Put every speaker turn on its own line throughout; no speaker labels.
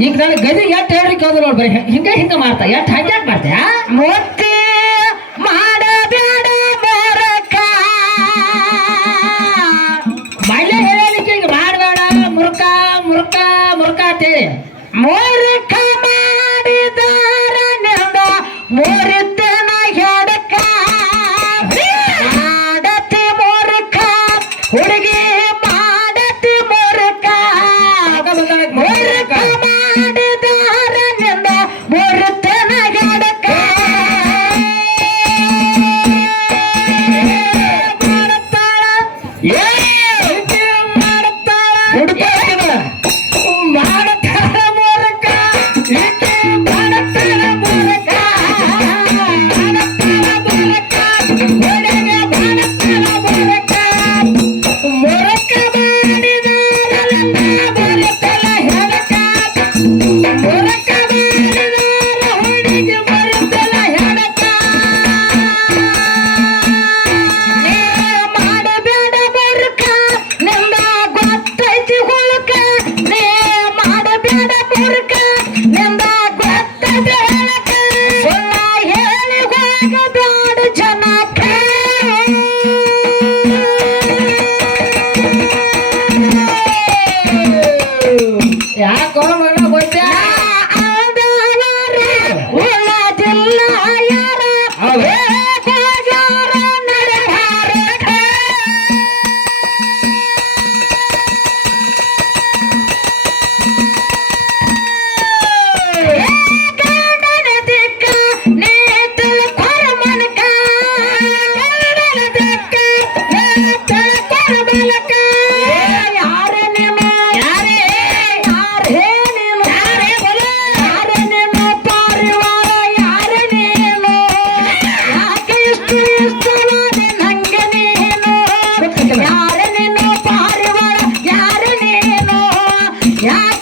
ಈಗ ನನಗೆ ಗದಿ ಎಟ್ ಹೇಳ್ರಿ ಕೇಳಿದ್ರು ನೋಡ್ಬರಿ ಹಿಂಗೆ ಹಿಂಗ ಹಿಂಗ ಮಾಡ್ತಾ ಎಟ್ ಹಂಗ್ಯಾಕ್ ಮಾಡ್ತಾ?
ಮೂರ್ತಿ ಮಾಡಬೇಡ ಮೂರಕ.
ಮಳೆ ಹೇಳಲಿಕ್ಕೆ ಹಿಂಗ ಮಾಡಬೇಡ ಮುರುಕ ಮುರುಕ ಮುರುಕ ಅಂತೇಳಿ.
ಮೂರು Yeah.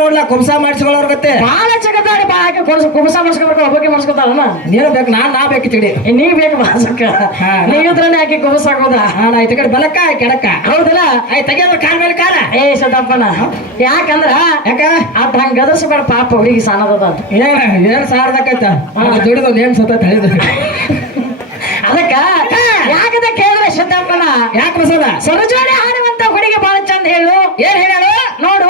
ನೋಡ್ಲ ಕುಂಸ ಮಾಡಿಸ್ಕೊಳ್ಳೋರ್ ಗತ್ತೆ
ಬಾಳ ಜಗತ್ತಾಡಿ ಬಾ ಹಾಕಿ ಕೊಡ್ಸ ಕುಬಸ ಮಾಡ್ಸ್ಕೊಬೇಕು ಒಬ್ಬಕ್ಕೆ ಮಾಡ್ಸ್ಕೊತಾರನ
ನೀನು ಬೇಕು ನಾನ್ ನಾ ಬೇಕು ತಿಳಿ
ನೀ ಬೇಕು ಬಾಸಕ್ಕ
ಹಾ.
ನೀವಿದ್ರನೇ ಹಾಕಿ ಕುಂಸ ಹಾಕೋದಾ.
ಹಾಂ ಆಯ್ತು ಕಡೆ ಬಲಕ್ಕ ಕೆಡಕ್ಕ
ಹೌದಲ್ಲ?
ಆಯ್ತು ತೆಗಿಯೋದ್ರ ಕಾಲ್ ಮೇಲೆ ಕಾಲ.
ಏ ಸದಪ್ಪನ ಯಾಕಂದ್ರ
ಯಾಕ?
ಅದ್ ಹಂಗ ಗದರ್ಸಬೇಡ ಪಾಪ ಹುಡುಗಿ ಸಾನದ.
ಏನ್ ಏನ್ ಸಾರ್ದಕ್ಕೈತ ದುಡಿದು ಏನ್ ಸತ ತಳಿದ.
ಅದಕ್ಕ ಯಾಕದ ಕೇಳಿದ್ರೆ ಸಿದ್ದಪ್ಪನ
ಯಾಕೆ ಬಸದ
ಸರಜೋಡಿ ಹಾಡುವಂತ ಹುಡುಗಿ ಬಹಳ ಚಂದ ಹೇಳು.
ಏನ್ ಹೇಳು
ನೋಡು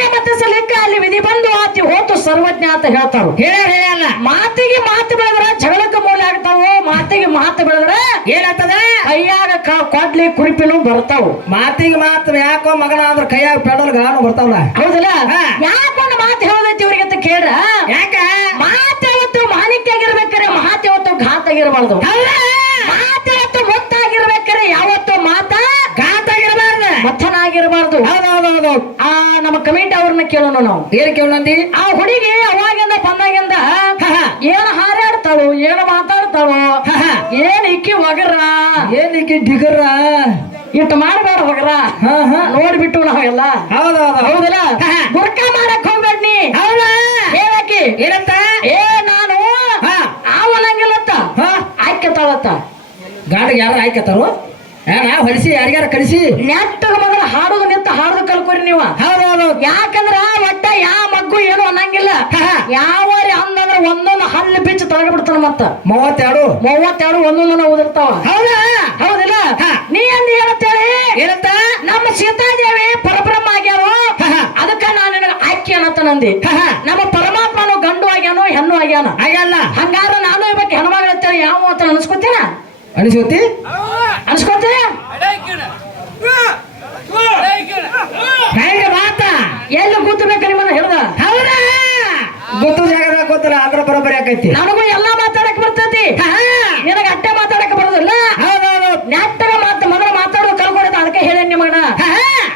ಮಾತಿಗೆ ಮತ್ತೆ ಸಲಿಕ್ಕ ಅಲ್ಲಿ ವಿಧಿ ಬಂದು ಆತಿ ಹೋತು ಸರ್ವಜ್ಞ ಅಂತ ಹೇಳ್ತಾರು.
ಹೇಳ ಹೇಳಲ್ಲ
ಮಾತಿಗೆ ಮಾತು ಬೆಳೆದ್ರ ಜಗಳಕ್ಕೆ ಮೂಲ ಆಗ್ತಾವ ಮಾತಿಗೆ ಮಾತು ಬೆಳೆದ್ರ
ಏನಾಗ್ತದ?
ಕೈಯಾಗ ಕೊಡ್ಲಿ ಬರ್ತಾವ ಬರ್ತಾವು.
ಮಾತಿಗೆ ಮಾತು ಯಾಕೋ ಮಗನ ಆದ್ರ ಕೈಯಾಗ ಪೆಡಲ್ ಗಾನು ಬರ್ತಾವಲ್ಲ?
ಹೌದಲ್ಲ. ಯಾಕೊಂದು ಮಾತು ಹೇಳದೈತಿ ಇವ್ರಿಗೆ ಅಂತ ಕೇಳ್ರ?
ಯಾಕ?
ಮಾತು ಯಾವತ್ತು ಮಾಲಿಕ್ಯ ಆಗಿರ್ಬೇಕಾರೆ ಮಾತು ಯಾವತ್ತು ಘಾತ ಆಗಿರಬಾರ್ದು ಮಾತು ಯಾವತ್ತು ಮುತ್ತಾಗಿರ್ಬೇಕಾರೆ ಯಾವತ್ತು ಮಾತ
ಗಾತಾಗಿರಬಾರ್ದ
ಮಥನಾಗಿರಬಾರ್ದು
ಹೌದೌದೌದು.
ಆ ನಮ್ಮ ಕಮೆಂಟ್ ಅವ್ರನ್ನ ಕೇಳೋಣ ನಾವು.
ಏನ್ ಕೇಳಂದಿ
ಆ ಹುಡುಗಿ ಅವಾಗಿಂದ ಬಂದಾಗಿಂದ ಏನ್ ಹಾರಾಡ್ತಾಳು ಏನ್ ಮಾತಾಡ್ತಾಳು ಏನ್ ಇಕ್ಕಿ ಒಗರ
ಏನಕ್ಕೆ ಡಿಗರ
ಇಟ್ಟು ಮಾಡಬೇಡ
ಹೋಗ್ರ
ನೋಡ್ಬಿಟ್ಟು ನಾವೆಲ್ಲ.
ಹೌದೌದು.
ಹೌದಲ್ಲ? ಗುರ್ಕ ಮಾಡಕ್ ಹೋಗ್ಬೇಡ ನೀ.
ಹೌದಾ?
ಹೇಳಕಿ
ಏನಂತ?
ಏ ನಾನು
ಹಾ.
ಆಯ್ಕೆತಾಳತ್ತ
ಗಾಡಿಗೆ ಯಾರು ಆಯ್ಕತ್ತಾರು ಯಾರ ಹೊಲಿಸಿ ಯಾರಿಗಾರ ಕಳಿಸಿ
ನೆಟ್ಟಗ ಮೊದಲು ಹಾಡುದು ನಿಂತ ಹಾಡುದು ಕಲ್ಕೊರಿ ನೀವು.
ಹೌದೌದು
ಯಾಕಂದ್ರ ಒಟ್ಟ ಯಾವ ಮಗ್ಗು ಏನು ಅನ್ನಂಗಿಲ್ಲ. ಯಾವ ಅಂದಂದ್ರ ಒಂದೊಂದು ಹಲ್ಲು ಬಿಚ್ಚು ತಳಗ ಮತ್ತ.
ಮೂವತ್ತೆರಡು.
ಮೂವತ್ತೆರಡು ಒಂದೊಂದನ ಓದಿರ್ತಾವ
ಹೌದಾ?
ಹೌದಿಲ್ಲ. ನೀ ಅಂದ್ ಹೇಳತ್ತೇಳಿ?
ಏನಂತ?
ನಮ್ಮ ಸೀತಾದೇವಿ ಪರಬ್ರಹ್ಮ ಆಗ್ಯಾರು. ಅದಕ್ಕ ನಾನು ನಿನಗೆ ಆಕಿ ಅನ್ನತ್ತ ನಂದಿ. ನಮ್ಮ ಪರಮಾತ್ಮನು ಗಂಡು ಆಗ್ಯಾನು ಹೆಣ್ಣು ಆಗ್ಯಾನ?
ಹಾಗಲ್ಲ.
ಹಂಗಾರ ನಾನು ಇವಾಗ ಹೆಣ್ಮಗಳ ಯಾವ ಅಂತ ಅನ್ಸ್ಕೊತೀನ?
ಅನಿಸುತ್ತಿ
ಅನ್ಸ್ಕೊತೀನ
ಹೆಂಗ ಮಾತ.
ಎಲ್ಲಿ ಗೊತ್ತಬೇಕ ನಿಮ್ಮನ್ನ ಹೇಳ್ದ
ಹೌದಾ? ಗೊತ್ತು ಜಾಗದಾಗ ಗೊತ್ತಲ್ಲ? ಅದ್ರ ಬರೋಬ್ಬರಿ ಆಕೈತಿ.
ನನಗೂ ಎಲ್ಲಾ ಮಾತಾಡಕ್ ಬರ್ತೈತಿ. ನಿನಗ ಅಟ್ಟೆ ಮಾತಾಡಕ್ ಬರೋದಿಲ್ಲ?
ಹೌದೌದು.
ನೆಟ್ಟಗ ಮಾತ ಮೊದಲ ಮಾತಾಡೋದು ಕಲ್ಕೊಡೋದು ಅದಕ್ಕೆ ಹೇಳಿ ನಿಮಗನ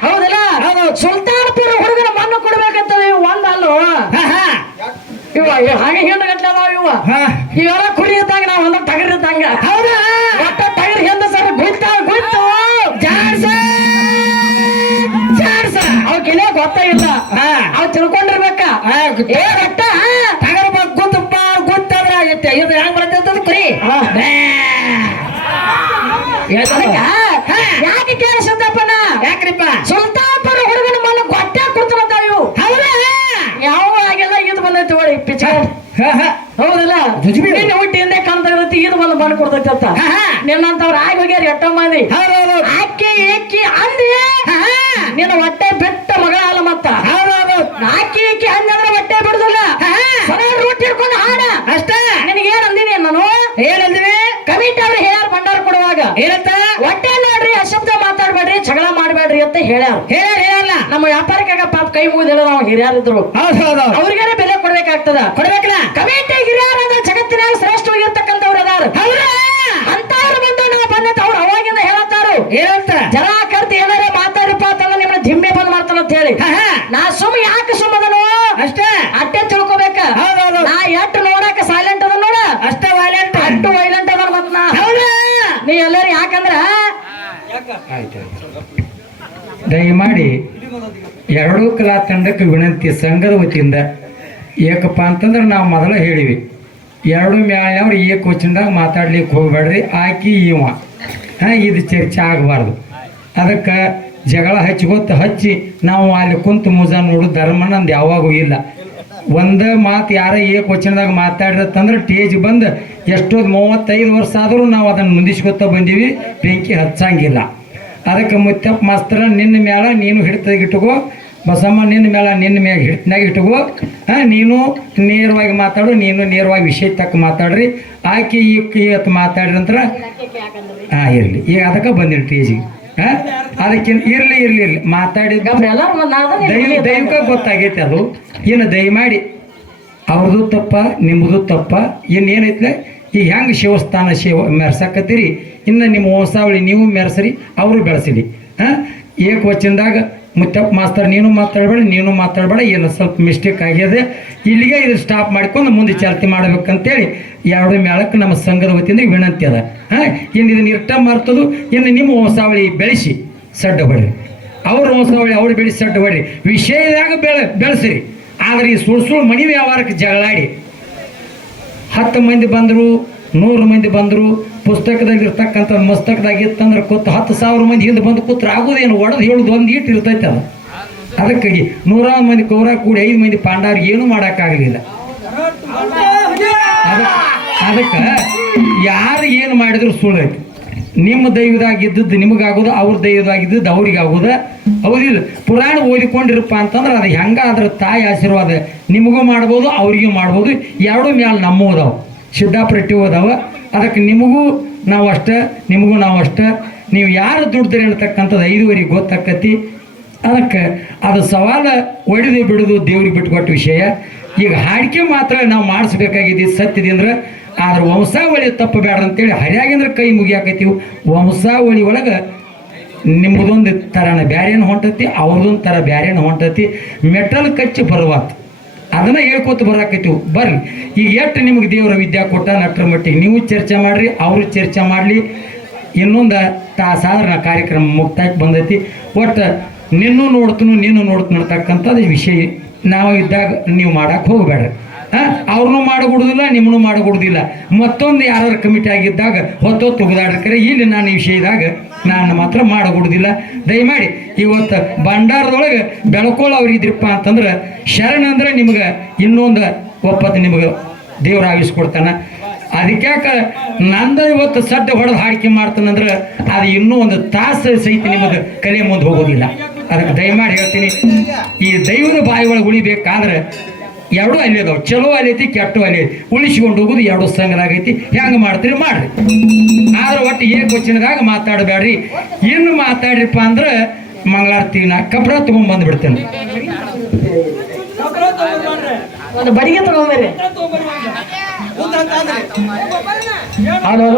ಹೌದಲ್ಲ?
ಹೌದು.
ಸುಲ್ತಾನ್ಪುರ ಹುಡುಗನ ಮಣ್ಣು ಕೊಡ್ಬೇಕಂತೇಳಿ ಒಂದ್ ಅಲ್ಲೋ ಇವ ಇವ ಹಾಗೆ ಹೇಳ ಗಟ್ಲೆ ಅದಾವ ಇವ. ಇವೆಲ್ಲ ಕುರಿ ಇದ್ದಾಗ
ಹೇಳ್ತಾನೆ.
ಕೇಳ ಯಾಕೆ ಕೇಳಿಸದಪ್ಪನ
ಯಾಕ್ರಿಪ್ಪ?
ಸುಲ್ತಾನ್ಪುರ ಹುಡುಗನ ಮನ ಗೊಟ್ಟೆ ಕೊಡ್ತಾವ ಇವು
ಹೌದಾ?
ಯಾವ ಆಗಿಲ್ಲ ಇದು ಬಂದೈತಿ ಒಳ್ಳೆ ಪಿಚ್ಚ. ಹೌದಲ್ಲ. ನಿನ್ನೆ ಹುಟ್ಟಿ ಹಿಂದೆ ಕಾಣ್ತಾಗೈತಿ ಇದು ಬಂದು ಬಂದು ಕೊಡ್ತೈತಿ ಅಂತ. ನಿನ್ನಂತವ್ರು ಆಗಿ ಹೋಗ್ಯಾರ ಎಟ್ಟ ಮಂದಿ.
ಹೌದೌದು.
ಆಕಿ ಏಕಿ ಅಂದಿ ನಿನ್ನ ಹೊಟ್ಟೆ ಬೆಟ್ಟ ಮಗಳ ಅಲ್ಲ ಮತ್ತ?
ಹೌದೌದು.
ಆಕಿ ಏಕಿ ಅಂದಂದ್ರೆ ಹೊಟ್ಟೆ
ಏನಂತ?
ಹೊಟ್ಟೆ ನೋಡ್ರಿ ಅಶಬ್ದ ಮಾತಾಡ್ಬೇಡ್ರಿ ಜಗಳ ಮಾಡ್ಬೇಡ್ರಿ ಅಂತ ಹೇಳ್ಯಾರ.
ಹೇಳ ಹೇಳಲ್ಲ.
ನಮ್ಮ ವ್ಯಾಪಾರಕ್ಕಾಗ ಪಾಪ ಕೈ ಮುಗಿದಿಲ್ಲ ನಾವು ಹಿರಿಯರಿದ್ರು. ಅವ್ರಿಗಾರ ಬೆಲೆ ಕೊಡ್ಬೇಕಾಗ್ತದ?
ಕೊಡ್ಬೇಕಲ್ಲ?
ಕಮಿಟಿ ಹಿರಿಯರಾದ ಜಗತ್ತಿನಾಗ ಶ್ರೇಷ್ಠವಾಗಿರ್ತಕ್ಕಂಥವ್ರು ಅದಾರ. ಅಂತವ್ರು ಬಂದು ನಾವು ಬಂದೈತೆ ಅವ್ರು ಅವಾಗಿಂದ ಹೇಳತ್ತಾರು.
ಏನಂತ?
ಜನ ಕರ್ತಿ ಏನಾರ ಮಾತಾಡಪ್ಪ ಅಂತಂದ್ರೆ ನಿಮ್ಮ ಧಿಮ್ಮೆ ಬಂದ್ ಮಾಡ್ತಾನಂತ ಹೇಳಿ
ಹಾ, ಹಾ.
ನಾ ಸುಮ್ ಯಾಕೆ ಸುಮ್ಮದನು
ಅಷ್ಟೇ
ಅಟ್ಟೆ ತಿಳ್ಕೊಬೇಕ
ಹೌದೌದು.
ನಾ ಎಟ್ಟು ನೋಡಾಕ ಸೈಲೆಂಟ್ ಅದ ನೋಡ
ಅಷ್ಟೇ ವೈಲೆಂಟ್
ಅಟ್ಟು ವೈಲೆಂಟ್ ಅದ ಮತ್ ನಾ
ಹೌದಾ
ನೀ ಎಲ್ಲರೂ ಯಾಕಂದ್ರ
ದಯಮಾಡಿ ಎರಡೂ ಕಲಾ ತಂಡಕ್ಕೆ ವಿನಂತಿ ಸಂಘದ ವತಿಯಿಂದ, ಏಕಪ್ಪ ಅಂತಂದ್ರೆ ನಾವು ಮೊದಲು ಹೇಳಿವಿ, ಎರಡು ಮ್ಯಾಳವ್ರು ಈ ಕೋಚಿಂದಾಗ ಮಾತಾಡ್ಲಿಕ್ಕೆ ಹೋಗ್ಬೇಡ್ರಿ, ಆಕಿ ಇವ. ಇದು ಚರ್ಚೆ ಆಗಬಾರ್ದು. ಅದಕ್ಕೆ ಜಗಳ ಹಚ್ಕೋತ ಹಚ್ಚಿ ನಾವು ಅಲ್ಲಿ ಕುಂತು ಮುಜ ನೋಡು, ಧರ್ಮ ನಂದು ಯಾವಾಗೂ ಇಲ್ಲ. ಒಂದು ಮಾತು ಯಾರ ಏಕ ವಚನದಾಗ ಮಾತಾಡಿರತ್ತಂದ್ರೆ ಟೇಜ್ ಬಂದು ಎಷ್ಟೊಂದು ಮೂವತ್ತೈದು ವರ್ಷ ಆದರೂ ನಾವು ಅದನ್ನು ಮುಂದಿಸ್ಕೊತ ಬಂದೀವಿ, ಬೆಂಕಿ ಹಚ್ಚಂಗಿಲ್ಲ. ಅದಕ್ಕೆ ಮುತ್ತಪ್ಪ ಮಸ್ತ್ರ ನಿನ್ನ ಮ್ಯಾಲ ನೀನು ಹಿಡ್ತದಾಗ ಇಟ್ಟುಕೋ. ಬಸಮ್ಮ ನಿನ್ನ ಮೇಲೆ ನಿನ್ನ ಮ್ಯಾಗ ಹಿಡ್ತನಾಗ ಇಟ್ಟುಕೋ. ಹಾಂ ನೀನು ನೇರವಾಗಿ ಮಾತಾಡು ನೀನು ನೇರವಾಗಿ ವಿಷಯ ತಕ್ಕ ಮಾತಾಡ್ರಿ. ಆಕೆ ಈಕೆ ಇವತ್ತು ಮಾತಾಡ್ರಿ ನಂತರ ಹಾಂ ಇರಲಿ. ಈಗ ಅದಕ್ಕೆ ಬಂದಿಲ್ ಟೇಜಿಗೆ ಹಾಂ ಅದಕ್ಕೆ ಇರಲಿ ಇರಲಿ ಇರಲಿ. ಮಾತಾಡಿದ ದೈವ ದೈವಿಕ ಗೊತ್ತಾಗೈತೆ ಅದು. ಇನ್ನು ದಯಮಾಡಿ ಅವ್ರದ್ದು ತಪ್ಪ ನಿಮ್ಮದು ತಪ್ಪ ಇನ್ನೇನೈತೆ? ಈಗ ಹೆಂಗೆ ಶಿವಸ್ಥಾನ ಶಿವ ಮೆರ್ಸಕತ್ತೀರಿ? ಇನ್ನು ನಿಮ್ಮ ವಂಶಾವಳಿ ನೀವು ಮೆರೆಸ್ರಿ, ಅವರು ಬೆಳೆಸಿರಿ ಹಾಂ ಏಕವಚನದಾಗ ಮುತ್ತಪ್ಪ ಮಾಸ್ತರ್, ನೀನು ಮಾತಾಡಬೇಡ ನೀನು ಮಾತಾಡಬೇಡ, ಏನು ಸ್ವಲ್ಪ ಮಿಸ್ಟೇಕ್ ಆಗಿದೆ ಇಲ್ಲಿಗೆ ಇದು ಸ್ಟಾಪ್ ಮಾಡ್ಕೊಂಡು ಮುಂದೆ ಚಾಲ್ತಿ ಮಾಡ್ಬೇಕಂತೇಳಿ ಎರಡು ಮೇಳಕ್ಕೆ ನಮ್ಮ ಸಂಘದ ವತಿಯಿಂದ ವಿನಂತಿ ಅದ. ಹಾಂ ಇನ್ನು ಇದನ್ನ ಇರ್ಟ ಮರ್ತದು, ಇನ್ನು ನಿಮ್ಮ ವಂಶಾವಳಿ ಬೆಳೆಸಿ, ಸಡ್ಡ ಹೊಡ್ರಿ. ಅವ್ರ ವಂಶಾವಳಿ, ಅವ್ರು ಬೆಳೆಸಿ ಸಡ್ಡ ಹೊಡ್ರಿ. ವಿಷಯದಾಗ ಬೆಳೆ, ಬೆಳೆಸ್ರಿ. ಆದ್ರೆ ಈ ಸುಳ್ಳು ಸುಳ್ಳು ಮಣಿ ವ್ಯವಹಾರಕ್ಕೆ ಜಗಳಾಡಿ ಹತ್ತು ಮಂದಿ ಬಂದರು, ನೂರು ಮಂದಿ ಬಂದರು ಪುಸ್ತಕದಲ್ಲಿ ಇರ್ತಕ್ಕಂಥ ಮಸ್ತಕದಾಗ ಇತ್ತಂದ್ರೆ ಕೂತು ಹತ್ತು ಸಾವಿರ ಮಂದಿ ಹಿಂದೆ ಬಂದು ಕೂತ್ರೆ ಆಗೋದೇನು? ಒಡೆದು ಹೇಳೋದು ಒಂದು ಈಟು ಇರ್ತೈತೆ ಅದು. ಅದಕ್ಕಾಗಿ ನೂರಾರು ಮಂದಿ ಕೌರ ಕೂಡಿ ಐದು ಮಂದಿ ಪಾಂಡವ್ರು ಏನೂ ಮಾಡೋಕ್ಕಾಗಲಿಲ್ಲ. ಅದಕ್ಕೆ ಯಾರು ಏನು ಮಾಡಿದ್ರು ಸುಳ್ಳು ನಿಮ್ಮ ದೈವದಾಗಿದ್ದದ್ದು ನಿಮಗಾಗೋದು, ಅವ್ರ ದೈವದಾಗಿದ್ದದ್ದು ಅವ್ರಿಗಾಗೋದು. ಹೌದಿಲ್ಲ ಪುರಾಣ ಓದಿಕೊಂಡಿರಪ್ಪ ಅಂತಂದ್ರೆ ಅದು ಹೆಂಗಾದ್ರೆ ತಾಯಿ ಆಶೀರ್ವಾದ ನಿಮಗೂ ಮಾಡ್ಬೋದು, ಅವ್ರಿಗೂ ಮಾಡ್ಬೋದು, ಎರಡೂ ಮ್ಯಾಲೆ ನಮ್ಮೂ ಅದಾವ. ಸಿದ್ದಾಪುರಟ್ಟಿ ಅದಾವ ಅದಕ್ಕೆ ನಿಮಗೂ ನಾವು ಅಷ್ಟೇ, ನಿಮಗೂ ನಾವು ಅಷ್ಟೇ. ನೀವು ಯಾರು ದುಡ್ದ್ರಿ ಅಂತಕ್ಕಂಥದ್ದು ಐದುವರೆಗೆ ಗೊತ್ತಾಕತಿ. ಅದಕ್ಕೆ ಅದು ಸವಾಲ ಒಡೆದು ಬಿಡೋದು ದೇವ್ರಿಗೆ ಬಿಟ್ಕೊಟ್ಟ ವಿಷಯ. ಈಗ ಹಾಡಿಕೆ ಮಾತ್ರ ನಾವು ಮಾಡಿಸ್ಬೇಕಾಗಿದ್ದು ಸತ್ಯದಿ ಅಂದ್ರೆ, ಆದ್ರೆ ವಂಶಾವಳಿ ತಪ್ಪಬೇಡ ಅಂತೇಳಿ ಹರಿಯಾಗಿಂದ್ರೆ ಕೈ ಮುಗಿಯಾಕತ್ತೀವಿ ವಂಶಾವಳಿ ಒಳಗೆ ನಿಮ್ಮದೊಂದು ಥರನ ಬ್ಯಾರೇನು ಹೊಂಟತಿ, ಅವ್ರದೊಂದು ಥರ ಬ್ಯಾರೇನು ಹೊಂಟತಿ. ಮೆಟಲ್ ಕಚ್ಚಿ ಬರುವಾತ್. ಅದನ್ನ ಹೇಳ್ಕೊತ ಬರಾಕತ್ತೀವಿ ಬರ್ರಿ. ಈಗ ಎಷ್ಟು ನಿಮ್ಗೆ ದೇವರ ವಿದ್ಯಾ ಕೊಟ್ಟ ನಟ್ರ ಮಟ್ಟಿಗೆ? ನೀವು ಚರ್ಚೆ ಮಾಡ್ರಿ, ಅವರು ಚರ್ಚೆ ಮಾಡಲಿ. ಇನ್ನೊಂದು ತಾಸಾದ್ರೆ ನಾ ಕಾರ್ಯಕ್ರಮ ಮುಕ್ತಾಯಕ್ಕೆ ಬಂದೈತಿ. ಒಟ್ಟು ನಿನ್ನೂ ನೋಡ್ತನು, ನೀನು ನೋಡ್ತು ಅಂತಕ್ಕಂಥದ್ದು ವಿಷಯ. ನಾವು ಇದ್ದಾಗ ನೀವು ಮಾಡಕ್ಕೆ ಹೋಗಬೇಡ್ರಿ. ಅವ್ರನ್ನೂ ಮಾಡಗೊಡುದಿಲ್ಲ ನಿಮ್ಮನ್ನು ಮಾಡಗೊಡುದಿಲ್ಲ ಮತ್ತೊಂದು ಯಾರು ಕಮಿಟಿ ಆಗಿದ್ದಾಗ ಹೊತ್ತೊತ್ತು ಒಗದಾಡ್ಕರೆ ಇಲ್ಲಿ ನಾನು ಈ ವಿಷಯದಾಗ ನಾನು ಮಾತ್ರ ಮಾಡಗೊಡುದಿಲ್ಲ ದಯಮಾಡಿ, ಇವತ್ತು ಭಂಡಾರದೊಳಗೆ ಬೆಳ್ಕೊಳ್ಳೋ ಅವ್ರು ಇದ್ರಪ್ಪ ಅಂತಂದ್ರೆ, ಶರಣ ಅಂದ್ರೆ ನಿಮ್ಗೆ ಇನ್ನೊಂದು ಒಪ್ಪತ್ತು ನಿಮ್ಗೆ ದೇವ್ರು ಆಗಿಸ್ಕೊಡ್ತಾನೆ ಅದಕ್ಕೆ ನಂದ ಇವತ್ತು ಸಡ್ಡ ಹೊಡೆದು ಹಾಡಿಕೆ ಮಾಡ್ತಾನಂದ್ರೆ ಅದು ಇನ್ನೂ ಒಂದು ತಾಸು ಸಹಿತ ನಿಮಗೆ ಕಲೆ ಮುಂದೆ ಹೋಗೋದಿಲ್ಲ. ಅದಕ್ಕೆ ದಯಮಾಡಿ ಹೇಳ್ತೀನಿ, ಈ ದೈವದ ಬಾಯಿ ಒಳಗೆ ಉಳಿಬೇಕಾದ್ರೆ ಎರಡು ಅಲ್ಲಿ ಅದಾವ. ಚಲೋ ಅಲ್ಲಿ ಐತಿ ಕೆಟ್ಟು ಅಲ್ಲಿ ಐತಿ. ಉಳಿಸ್ಕೊಂಡು ಹೋಗೋದು ಎರಡು ಆಗೈತಿ ಹೆಂಗೆ ಮಾಡ್ತೀರಿ ಮಾಡ್ರಿ. ಆದ್ರೆ ಒಟ್ಟು ಏಕ ವಚನದಾಗ ಮಾತಾಡಬೇಡ್ರಿ. ಇನ್ನು ಮಾತಾಡ್ರಿಪ್ಪ ಅಂದ್ರೆ ಮಂಗಳಾರತಿ ನಾ ಕಬ್ರ ತಗೊಂಡ್ ಬಂದ್ಬಿಡ್ತೇನೆ.
ಒಂದು ಬಡಿಗೆ ಹಲೋ.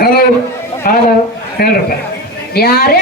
ಹಲೋ.
ಹಲೋ.
ಹೇಳ್ರಪ್ಪ.
ಯಾರೇ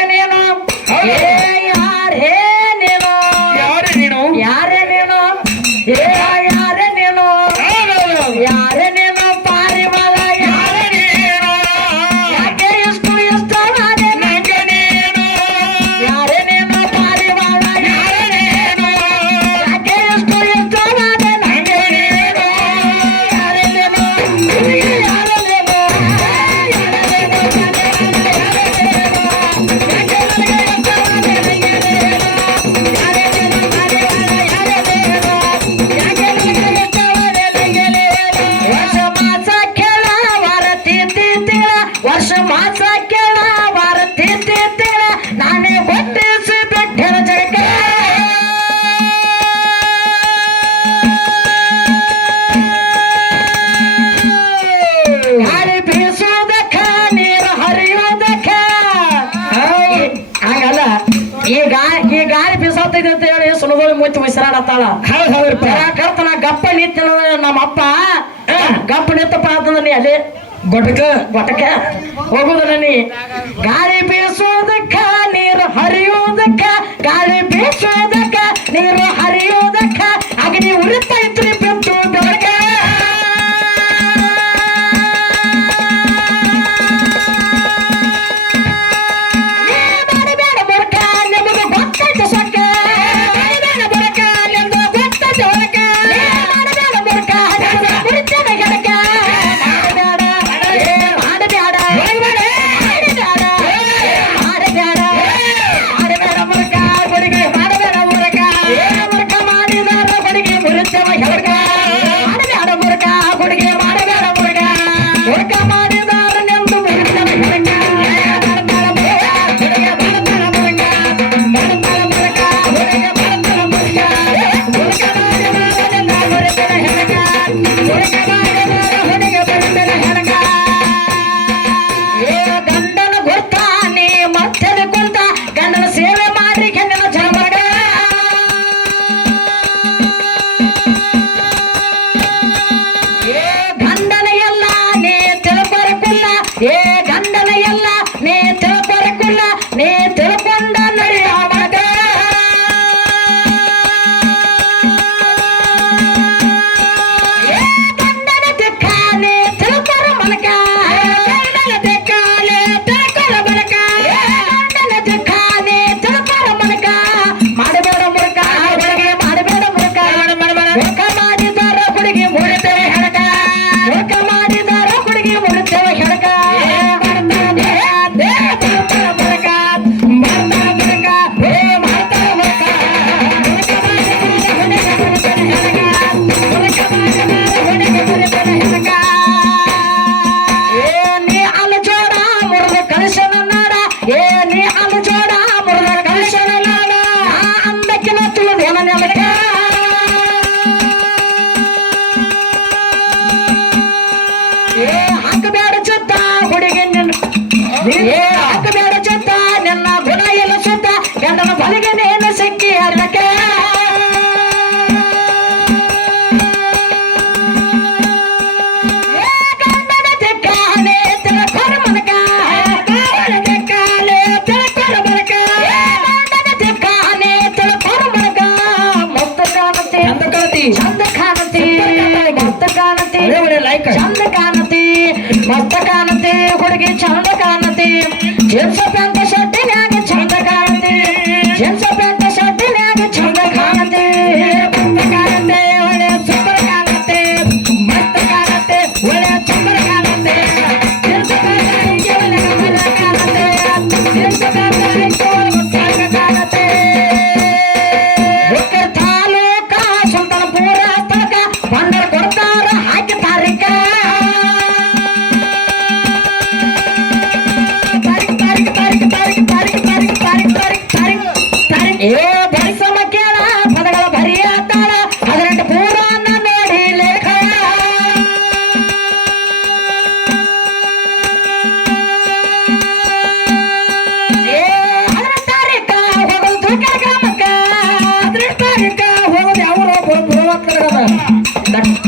ಕರ್ತನ ಗಪ್ಪ ನಿಂತ ನಮ್ಮ ಅಪ್ಪ ಗಪ್ಪ ನಿಂತಪ್ಪ ಅಂತಂದ್ರೆ ಅಲ್ಲಿ ಗೊಟಕ ಗೊಟಕ ಹೋಗುದಿಲ್ಲ ನೀ Yeah.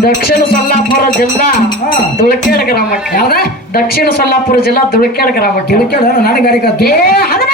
ದಕ್ಷಿಣ ಸೊಲ್ಲಾಪುರ ಜಿಲ್ಲಾ ದುಳಕೇಡ್ ಗ್ರಾಮಕ್ಕೆ.
ಯಾವ್ದ?
ದಕ್ಷಿಣ ಸೊಲ್ಲಾಪುರ ಜಿಲ್ಲಾ ದುಳಕೇಡ್ ಗ್ರಾಮಕ್ಕೆ. ದುಳಕೇಡ್ ನಾನು